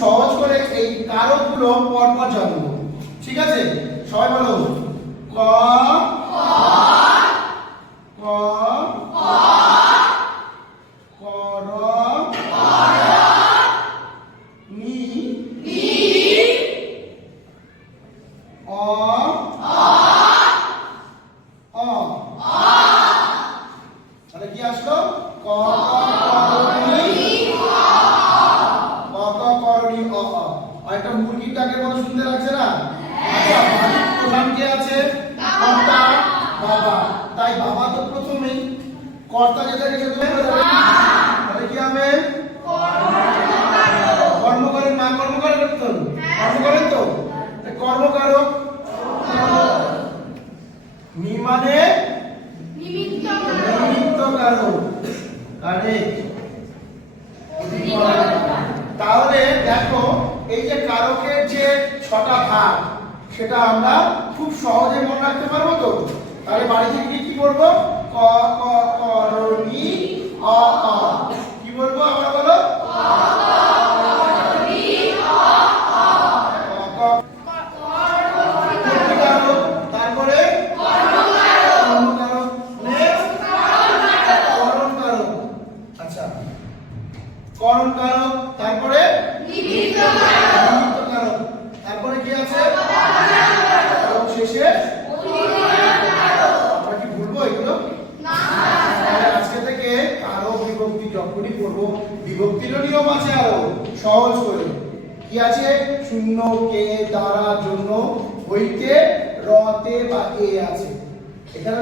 সহজ করে এই কারকগুলো পরপর জানবো। ঠিক আছে, সবাই বলো ক ক কর নি অ অ তাহলে কি আসলো? ক করণী অ অ। আর একটা মুরগির ডাকের মতো শুনতে লাগছে না? আচ্ছা, বাড়ির প্রধান কে আছে? কর্তা, বাবা। তাই বাবা তো প্রথমেই, কর্তা যেটাকে সে ধরে যাবে, তাহলে কি হবে? কর্ম করেন, মা কর্ম করেন তো, কর্ম করেন তো, কর্মকারক। নি মানে নিমিত্তকারক। কারেক্ট। তাহলে দেখো, এই যে কারকের যে 6টা ভাগ, সেটা আমরা খুব সহজে মনে রাখতে পারবো তো। তাহলে বাড়ি থেকে কি করব? ক ক করণী অ অ। কি বলবো আবার বলো? ক করণী অ অ। ক কর্মকারক, তারপরে কর্মকারক, নেক্সট করণকারক। আচ্ছা, করণকারক, তারপরে নিমিত্তকারক, তারপরে কি আছে? এবং শেষে আমরা কি ভুলবো এগুলো? না। তাহলে আজকে থেকে কারক বিভক্তি যখনই করব, বিভক্তিরও নিয়ম আছে আরো সহজ করে। কি আছে? শূন্য, কে, দ্বারা, জন্য, হইতে, রতে বা এ আছে। এখানে